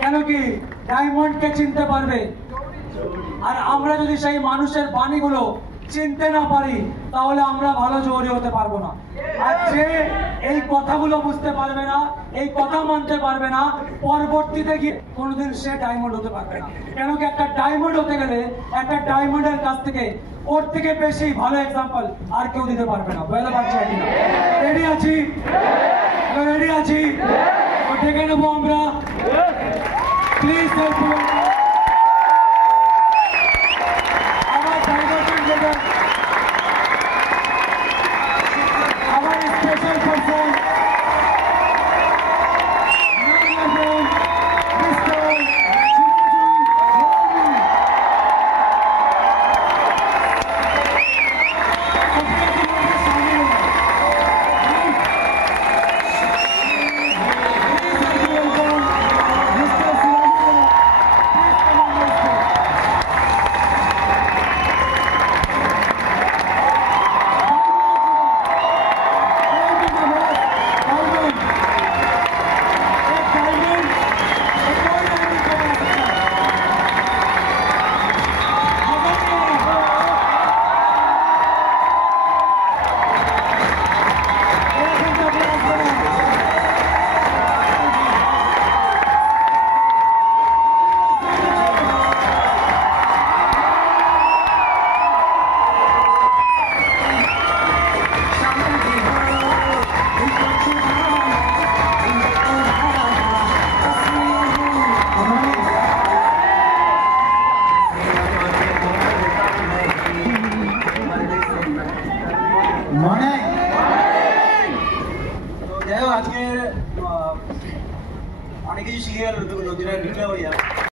কেন কি ডায়মন্ডকে চিনতে পারবে, আর আমরা যদি সেই মানুষের বাণীগুলো চিনতে না পারি তাহলে আমরা ভালো জৌহরি হতে পারবো না। আর যে এই কথাগুলো বুঝতে পারবে না, এই কথা মানতে পারবে না, পরবর্তীতে গিয়ে কোনোদিন সে ডায়মন্ড হতে পারবে না। কেন কি একটা ডায়মন্ড হতে গেলে একটা ডায়মন্ডের কাছ থেকে ওর থেকে বেশি ভালো এক্সাম্পল আর কেউ দিতে পারবে না। বুঝতে পারছি কিনা? রেডি আছি, রেডি আছি, ডেকে নেবো আমরা। Please our special person, Mr. আজকে অনেক কিছু শিখে গেল নদীরা